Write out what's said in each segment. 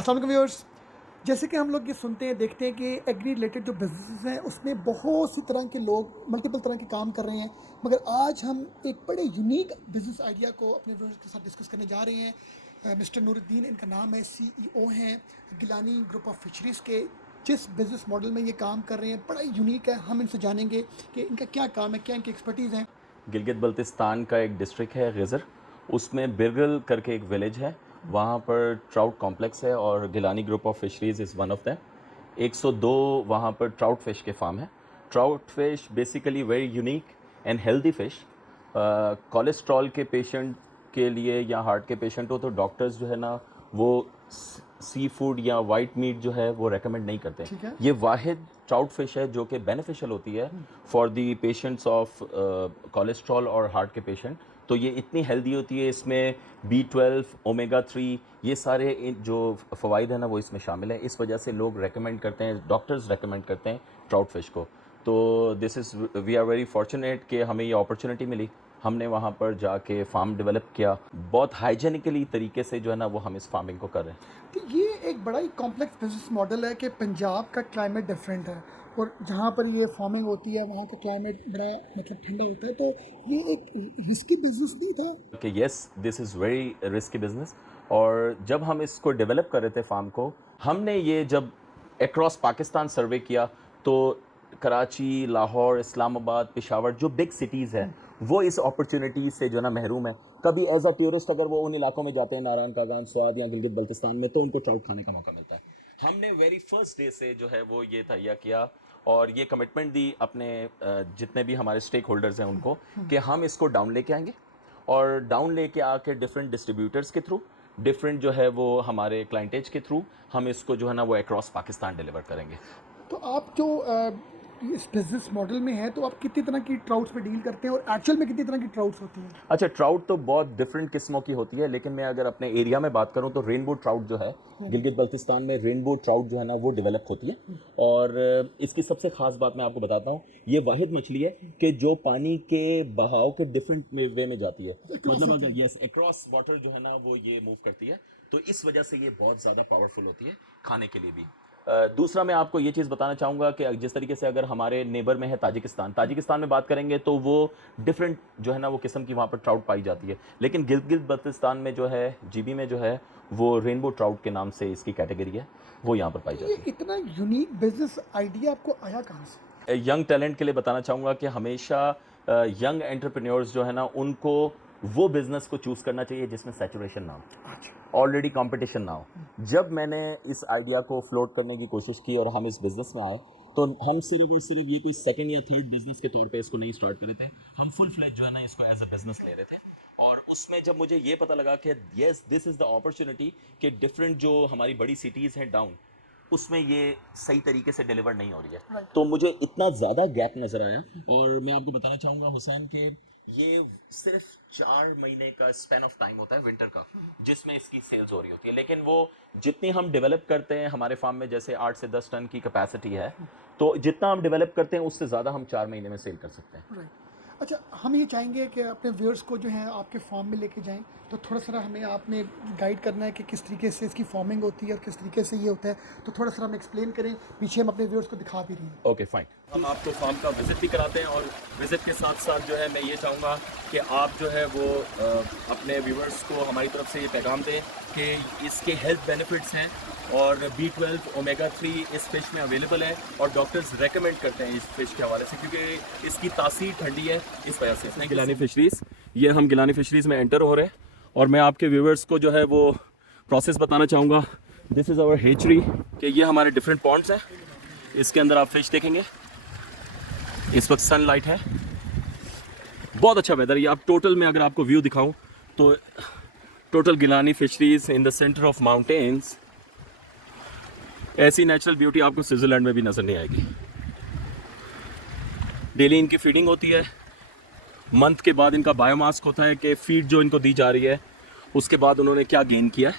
अस्सलाम वालेकुम व्यूअर्स। जैसे कि हम लोग ये सुनते हैं देखते हैं कि एग्री रिलेटेड जो बिजनेसेस हैं उसमें बहुत सी तरह के लोग मल्टीपल तरह के काम कर रहे हैं, मगर आज हम एक बड़े यूनिक बिजनेस आइडिया को अपने व्यूअर्स के साथ डिस्कस करने जा रहे हैं। मिस्टर नूरुद्दीन इनका नाम है, सीईओ हैं गिलानी ग्रुप ऑफ फिशरीज़ के। जिस बिज़नेस मॉडल में ये काम कर रहे हैं बड़ा यूनिक है। हम इनसे जानेंगे कि इनका क्या काम है, क्या इनकी एक्सपर्टीज़ हैं। गिलगित बल्तिस्तान का एक डिस्ट्रिक्ट है गिज़र, उसमें बिरगल करके एक विलेज है, वहाँ पर ट्राउट कॉम्प्लेक्स है और Gilani group of fisheries is one of them. 102 वहाँ पर ट्राउट फिश के फार्म है। Trout fish basically very unique and healthy fish. Cholesterol के पेशेंट के लिए या हार्ट के पेशेंट हो तो डॉक्टर्स जो है ना वो सी फूड या वाइट मीट जो है वो रेकमेंड नहीं करते। ठीक है। ये वाहिद ट्राउट फिश है जो कि बेनिफिशियल होती है for the patients of cholesterol और हार्ट के पेशेंट। तो ये इतनी हेल्दी होती है, इसमें B12 ओमेगा 3 ये सारे जो फ़वाइद है ना वो इसमें शामिल है। इस वजह से लोग रेकमेंड करते हैं, डॉक्टर्स रेकमेंड करते हैं ट्राउट फिश को। तो this is we are very fortunate कि हमें ये अपॉर्चुनिटी मिली। हमने वहाँ पर जाके फार्म डेवलप किया, बहुत हाइजेनिकली तरीके से जो है ना वो हम इस फार्मिंग को कर रहे हैं। तो ये एक बड़ा ही कॉम्प्लेक्स बिजनेस मॉडल है कि पंजाब का क्लाइमेट डिफरेंट है और जहाँ पर ये फार्मिंग होती है वहाँ का क्लाइमेट बड़ा मतलब ठंडा होता है। तो ये एक रिस्की बिजनेस नहीं था कि yes this is very risky business. और जब हम इसको डेवलप कर रहे थे फार्म को, हमने ये जब अक्रॉस पाकिस्तान सर्वे किया तो कराची, लाहौर, इस्लामाबाद, पेशावर जो बिग सिटीज़ हैं वो इस अपॉर्चुनिटी से जो ना महरूम है। कभी एज अ टूरिस्ट अगर वो उन इलाकों में जाते हैं, नारायण कागान, स्वाद या गिलगित बल्तिस्तान में, तो उनको ट्राउट खाने का मौका मिलता है। हमने वेरी फर्स्ट डे से जो है वो ये तैयार किया और ये कमिटमेंट दी अपने जितने भी हमारे स्टेक होल्डर्स हैं उनको कि हम इसको डाउन लेके आएंगे और डाउन लेके आके डिफरेंट डिस्ट्रीब्यूटर्स के थ्रू, डिफरेंट जो है वो हमारे क्लाइंटेज के थ्रू हम इसको जो है ना वो अक्रॉस पाकिस्तान डिलीवर करेंगे। तो आप जो इस बिजनेस मॉडल में है तो आप कितनी तरह की ट्राउट्स पे डील करते हैं और एक्चुअल में कितनी तरह की ट्राउट्स होती हैं? अच्छा, ट्राउट तो बहुत डिफरेंट किस्मों की होती है, लेकिन मैं अगर अपने एरिया में बात करूं तो रेनबो ट्राउट जो है गिलगित बल्तिस्तान में रेनबो ट्राउट जो है ना वो डेवलप होती है। और इसकी सबसे खास बात मैं आपको बताता हूँ, ये वाहिद मछली है कि जो पानी के बहाव के डिफरेंट वे में जाती है। मतलब अगर यस अक्रॉस वाटर जो है ना वो ये मूव करती है, तो इस वजह से ये बहुत ज़्यादा पावरफुल होती है खाने के लिए भी। दूसरा मैं आपको ये चीज़ बताना चाहूँगा कि जिस तरीके से अगर हमारे नेबर में है ताजिकिस्तान में बात करेंगे तो वो डिफरेंट जो है ना वो किस्म की वहाँ पर ट्राउट पाई जाती है, लेकिन गिलगित बल्तिस्तान में जो है जीबी में जो है वो रेनबो ट्राउट के नाम से इसकी कैटेगरी है, वो यहाँ पर पाई ये जाती इतना यूनिक बिजनेस आइडिया आपको आया कहाँ से? है। यंग टैलेंट के लिए बताना चाहूँगा कि हमेशा यंग एंटरप्रेन्योर्स जो है ना उनको वो बिज़नेस को चूज़ करना चाहिए जिसमें सैचुरेशन ना हो, ऑलरेडी कंपटीशन ना हो। जब मैंने इस आइडिया को फ्लोट करने की कोशिश की और हम इस बिज़नेस में आए तो हम सिर्फ और सिर्फ ये कोई सेकंड या थर्ड बिज़नेस के तौर पे इसको नहीं स्टार्ट कर रहे थे, हम फुल फ्लेज जो है ना इसको एज अ बिज़नेस ले रहे थे। और उसमें जब मुझे ये पता लगा कि yes this is the opportunity कि डिफरेंट जो हमारी बड़ी सिटीज़ हैं डाउन उसमें ये सही तरीके से डिलीवर नहीं हो रही है, तो मुझे इतना ज़्यादा गैप नज़र आया। और मैं आपको बताना चाहूँगा हुसैन कि ये सिर्फ 4 महीने का स्पैन ऑफ टाइम होता है विंटर का जिसमें इसकी सेल्स हो रही होती है, लेकिन वो जितनी हम डेवलप करते हैं हमारे फार्म में जैसे 8 से 10 टन की कैपेसिटी है, तो जितना हम डेवलप करते हैं उससे ज़्यादा हम 4 महीने में सेल कर सकते हैं। राइट। अच्छा, हम ये चाहेंगे कि अपने व्यूअर्स को जो है आपके फार्म में लेके जाएं, तो थोड़ा सा हमें आपने गाइड करना है कि किस तरीके से इसकी फार्मिंग होती है और किस तरीके से ये होता है। तो थोड़ा सा हम एक्सप्लेन करें, पीछे हम अपने व्यूअर्स को दिखा भी रहे हैं। ओके फाइन, हम आपको फार्म का विज़िट भी कराते हैं और विज़िट के साथ साथ जो है मैं ये चाहूँगा कि आप जो है वो अपने व्यूवर्स को हमारी तरफ से ये पैगाम दें कि इसके हेल्थ बेनिफिट्स हैं और B12 ओमेगा 3 इस फिश में अवेलेबल है और डॉक्टर्स रेकमेंड करते हैं इस फिश के हवाले से क्योंकि इसकी तासीर ठंडी है, इस वजह से। गिलानी फिशरीज़, ये हम गिलानी फिशरीज़ में एंटर हो रहे हैं और मैं आपके व्यूवर्स को जो है वो प्रोसेस बताना चाहूँगा। दिस इज़ आवर हेचरी कि ये हमारे डिफरेंट पॉन्ड्स हैं, इसके अंदर आप फिश देखेंगे। इस वक्त सनलाइट है, बहुत अच्छा वेदर। ये आप टोटल में अगर आपको व्यू दिखाऊं तो total Gilani fisheries in the centre of mountains, ऐसी नेचुरल ब्यूटी आपको स्विट्ज़रलैंड में भी नज़र नहीं आएगी। डेली इनकी फीडिंग होती है, मंथ के बाद इनका बायोमास होता है कि फीड जो इनको दी जा रही है उसके बाद उन्होंने क्या गेन किया है।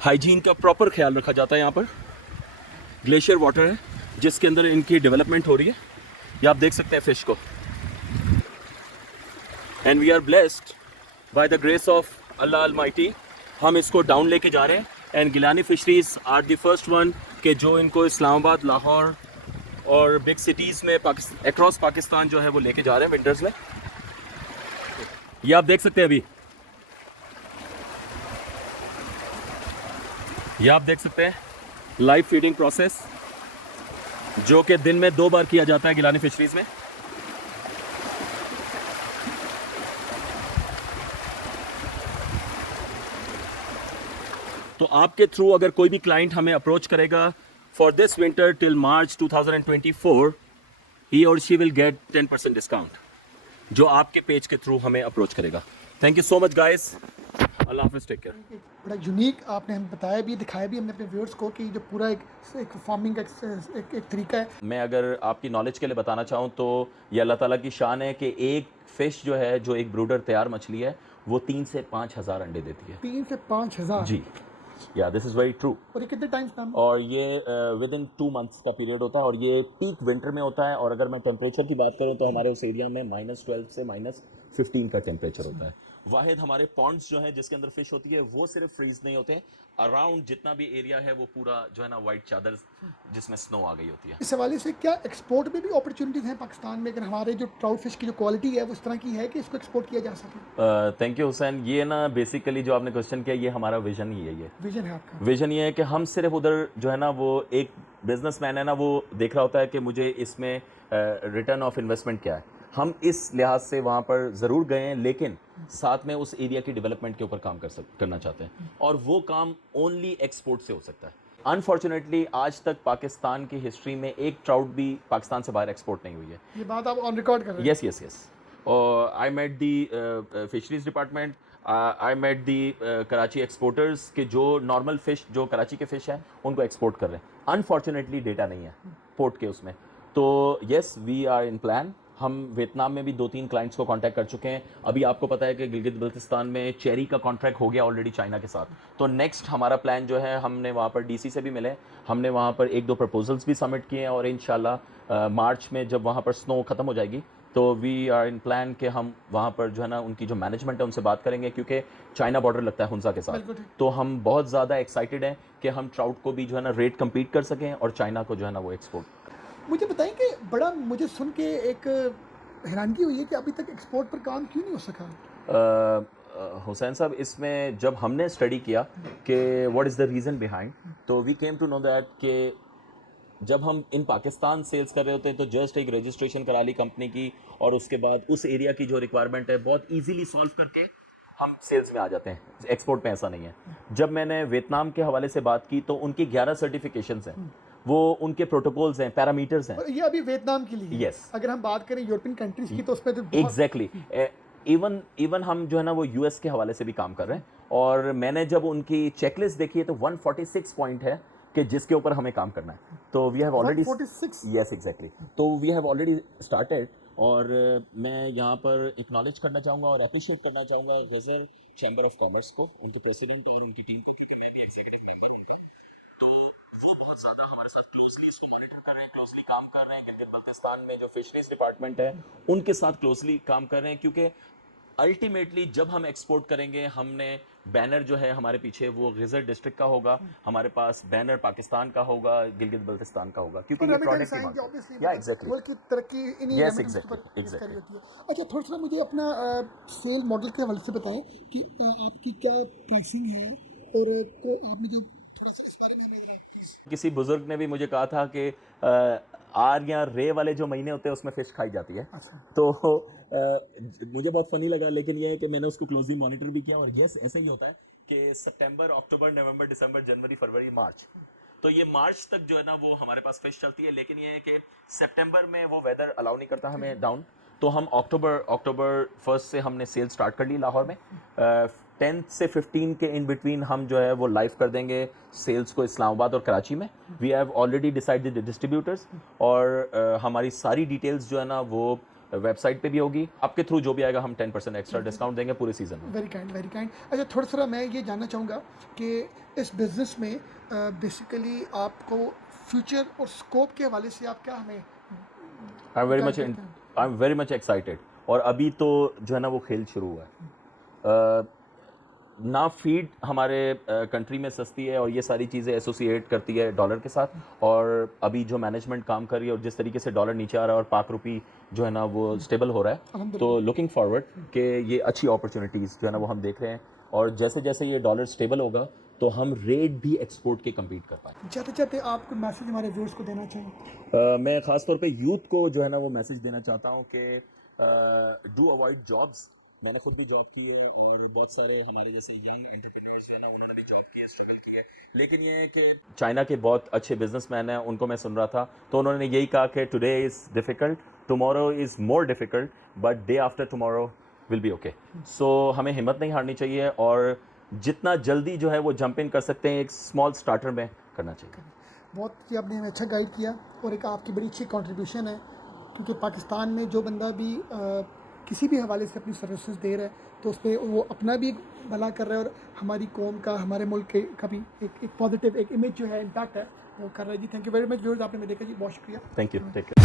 हाइजीन का प्रॉपर ख्याल रखा जाता है। यहाँ पर ग्लेशियर वाटर है जिसके अंदर इनकी डेवलपमेंट हो रही है, ये आप देख सकते हैं फिश को। And we are blessed by the grace of Allah almighty, हम इसको डाउन लेके जा रहे हैं and Gilani fisheries are the first one कि जो इनको इस्लामाबाद, लाहौर और बिग सिटीज़ में अक्रॉस पाकिस्तान जो है वो लेके जा रहे हैं विंटर्स में। ये आप देख सकते हैं अभी, ये आप देख सकते हैं लाइव फीडिंग प्रोसेस जो कि दिन में 2 बार किया जाता है गिलानी फिशरीज में। तो आपके थ्रू अगर कोई भी क्लाइंट हमें अप्रोच करेगा for this winter till March 2024, ही और शी विल गेट 10% डिस्काउंट जो आपके पेज के थ्रू हमें अप्रोच करेगा। Thank you so much guys, Allah हाफिज़, टेक केयर। बड़ा यूनिक आपने हमें बताया भी, दिखाया भी हमने अपने व्यूअर्स को कि जो पूरा एक फार्मिंग का एक तरीका है। मैं अगर आपकी नॉलेज के लिए बताना चाहूँ तो ये अल्लाह ताला की शान है कि एक फ़िश जो है, जो एक ब्रूडर तैयार मछली है, वो 3 से 5 हज़ार अंडे देती है। 3 से 5 हज़ार जी, या दिस इज़ वेरी ट्रू। और ये कितने टाइम्स मैम? और ये विद इन 2 मंथ्स का पीरियड होता है और ये पीक विंटर में होता है। और अगर मैं टेम्परेचर की बात करूँ तो हमारे उस एरिया में -12 से -15 का टेम्परेचर होता है। वाहिद हमारे पॉन्ड्स जो है जिसके अंदर फिश होती है वो सिर्फ फ्रीज नहीं होते हैं, अराउंड जितना भी एरिया है वो पूरा जो है ना वाइट चादर जिसमें स्नो आ गई होती है। इस हवाले से क्या एक्सपोर्ट में भी अपॉर्चुनिटीज़ हैं पाकिस्तान में, अगर हमारे जो ट्राउट फिश की जो क्वालिटी है वो इस तरह की है कि इसको एक्सपोर्ट किया जा सके? Thank you Hussain. ये ना बेसिकली जो आपने क्वेश्चन किया, ये हमारा विजन ही है। ये विजन है आपका? विजन ये है कि हम सिर्फ उधर जो है ना, वो एक बिजनेसमैन है ना, वो देख रहा होता है कि मुझे इसमें रिटर्न ऑफ इन्वेस्टमेंट क्या है। हम इस लिहाज से वहाँ पर ज़रूर गए हैं, लेकिन साथ में उस एरिया की डेवलपमेंट के ऊपर काम करना चाहते हैं और वो काम ओनली एक्सपोर्ट से हो सकता है। अनफॉर्चुनेटली आज तक पाकिस्तान की हिस्ट्री में एक ट्राउट भी पाकिस्तान से बाहर एक्सपोर्ट नहीं हुई है। ये बात आप ऑन रिकॉर्ड कर रहे हैं? Yes yes yes. I met the fisheries department, I met the Karachi exporters के जो नॉर्मल फ़िश, जो कराची के फ़िश हैं, उनको एक्सपोर्ट कर रहे हैं। अनफॉर्चुनेटली डेटा नहीं है पोर्ट के उसमें। तो yes, we are in plan. हम वियतनाम में भी 2-3 क्लाइंट्स को कांटेक्ट कर चुके हैं। अभी आपको पता है कि गिलगित बल्तिस्तान में चेरी का कॉन्ट्रैक्ट हो गया ऑलरेडी चाइना के साथ। तो नेक्स्ट हमारा प्लान जो है, हमने वहाँ पर डीसी से भी मिले, हमने वहाँ पर 1-2 प्रपोजल्स भी सबमिट किए हैं और इंशाल्लाह मार्च में जब वहाँ पर स्नो ख़त्म हो जाएगी तो वी आर इन प्लान कि हम वहाँ पर जो है ना, उनकी जो मैनेजमेंट है उनसे बात करेंगे, क्योंकि चाइना बॉर्डर लगता है हुंजा के साथ। बिल्कुल ठीक। तो हम बहुत ज़्यादा एक्साइटेड हैं कि हम ट्राउट को भी जो है ना रेट कम्पीट कर सकें और चाइना को जो है ना वो एक्सपोर्ट। मुझे बताएं कि बड़ा मुझे सुन के एक हैरानगी हुई है कि अभी तक एक्सपोर्ट पर काम क्यों नहीं हो सका? हुसैन साहब, इसमें जब हमने स्टडी किया कि what is the reason behind, तो we came to know that कि जब हम इन पाकिस्तान सेल्स कर रहे होते हैं तो जस्ट एक रजिस्ट्रेशन करा ली कंपनी की और उसके बाद उस एरिया की जो रिक्वायरमेंट है बहुत इजीली सॉल्व करके हम सेल्स में आ जाते हैं। एक्सपोर्ट में ऐसा नहीं है। जब मैंने वियतनाम के हवाले से बात की तो उनकी 11 सर्टिफिकेशंस हैं, वो उनके प्रोटोकॉल्स हैं, पैरामीटर्स हैं। और ये अभी वियतनाम के लिए है। Yes. अगर हम बात करें यूरोपियन कंट्रीज की तो उसमें तो बहुत एग्जैक्टली। इवन हम जो है ना वो यूएस के हवाले से भी काम कर रहे हैं और मैंने जब उनकी चेकलिस्ट देखी है तो 146 पॉइंट है कि जिसके ऊपर हमें काम करना है। तो we have already 146? Yes exactly. तो वी हैव ऑलरेडी स्टार्टेड और मैं यहाँ पर एक्नॉलेज करना चाहूँगा और अप्रिशिएट करना चाहूँगा गजर चैम्बर ऑफ कॉमर्स को, उनके प्रेसिडेंट और उनकी टीम को, क्योंकि मैं भी एग्जीक्यूटिव मेंबर हूँ। तो वो बहुत ज़्यादा हमारे साथ क्लोजली इसको मॉनिटर कर रहे हैं, क्लोजली काम कर रहे हैं। गिलगित बल्तिस्तान में जो फिशरीज डिपार्टमेंट है उनके साथ क्लोजली काम कर रहे हैं, क्योंकि अल्टीमेटली जब हम एक्सपोर्ट करेंगे, हमने बैनर जो है हमारे पीछे वो गिजर डिस्ट्रिक्ट का होगा, हमारे पास बैनर पाकिस्तान का होगा, गिलगित बल्तिस्तान का होगा, क्योंकि ये प्रोडक्ट की मांग है। या एग्जैक्टली। मुल्क की तरक्की इन्हीं Yes, रेमिटेंस exactly, पर बेस exactly. करी होती है। अच्छा, थोड़ा सा मुझे अपना सेल मॉडल के हवाले से बताएं कि आपकी क्या प्राइसिंग है और को आपने जो थोड़ा सा इस बारे में हमें please। किसी बुजुर्ग ने भी मुझे कहा था कि आर या रे वाले जो महीने होते हैं उसमें फिश खाई जाती है। अच्छा। तो मुझे बहुत फनी लगा, लेकिन ये है कि मैंने उसको क्लोजली मॉनिटर भी किया और यस ऐसा ही होता है कि सितंबर, अक्टूबर, नवंबर, दिसंबर, जनवरी, फरवरी, मार्च, तो ये मार्च तक जो है ना वो हमारे पास फिश चलती है। लेकिन ये है कि सितंबर में वो वेदर अलाउ नहीं करता हमें डाउन, तो हम अक्टूबर 1 से हमने सेल स्टार्ट कर ली लाहौर में। 10 से 15 के इन बिटवीन हम जो है वो लाइव कर देंगे सेल्स को इस्लामाबाद और कराची में। We have already decided the distributors और हमारी सारी डिटेल्स जो है ना वो वेबसाइट पे भी होगी। आपके थ्रू जो भी आएगा हम 10% एक्स्ट्रा डिस्काउंट देंगे पूरे सीजन में। Very kind, very kind. अच्छा, थोड़ा सा मैं ये जानना चाहूँगा कि इस बिज़नेस में बेसिकली आपको फ्यूचर और स्कोप के हवाले से आप क्या हमें I am very much excited. और अभी तो जो है ना वो खेल शुरू हुआ है। ना फीड हमारे कंट्री में सस्ती है और ये सारी चीज़ें एसोसिएट करती है डॉलर के साथ, और अभी जो मैनेजमेंट काम कर रही है और जिस तरीके से डॉलर नीचे आ रहा है और पाक रुपी जो है ना वो स्टेबल हो रहा है, तो लुकिंग फॉरवर्ड कि ये अच्छी अपॉर्चुनिटीज़ जो है ना वो हम देख रहे हैं, और जैसे जैसे ये डॉलर स्टेबल होगा तो हम रेट भी एक्सपोर्ट के कम्पीट कर पाएंगे। जाते जाते आप कोई मैसेज हमारे व्यूअर्स को देना चाहें? मैं ख़ास तौर पे यूथ को जो है ना वो मैसेज देना चाहता हूँ कि डू अवॉइड जॉब्स। मैंने खुद भी जॉब की है और बहुत सारे हमारे जैसे यंग एंटरप्रेन्योर्स जो है ना उन्होंने भी जॉब की है, स्ट्रगल की है, लेकिन ये है कि चाइना के बहुत अच्छे बिजनेसमैन हैं, उनको मैं सुन रहा था तो उन्होंने यही कहा कि today is difficult, tomorrow is more difficult, but day after tomorrow will be okay. So हमें हिम्मत नहीं हारनी चाहिए और जितना जल्दी जो है वो जंप इन कर सकते हैं एक स्मॉल स्टार्टर में करना चाहिए। बहुत ही आपने हमें अच्छा गाइड किया और एक आपकी बड़ी अच्छी कंट्रीब्यूशन है, क्योंकि पाकिस्तान में जो बंदा भी किसी भी हवाले से अपनी सर्विसेज दे रहा है तो उस पर वो अपना भी एक भला कर रहा है और हमारी कौम का, हमारे मुल्क के का भी एक पॉजिटिव एक इमेज जो है, इम्पैक्ट है, वो कर रहा है जी। Thank you very much viewers, आपने मैं देखा जी, बहुत शुक्रिया। Thank you.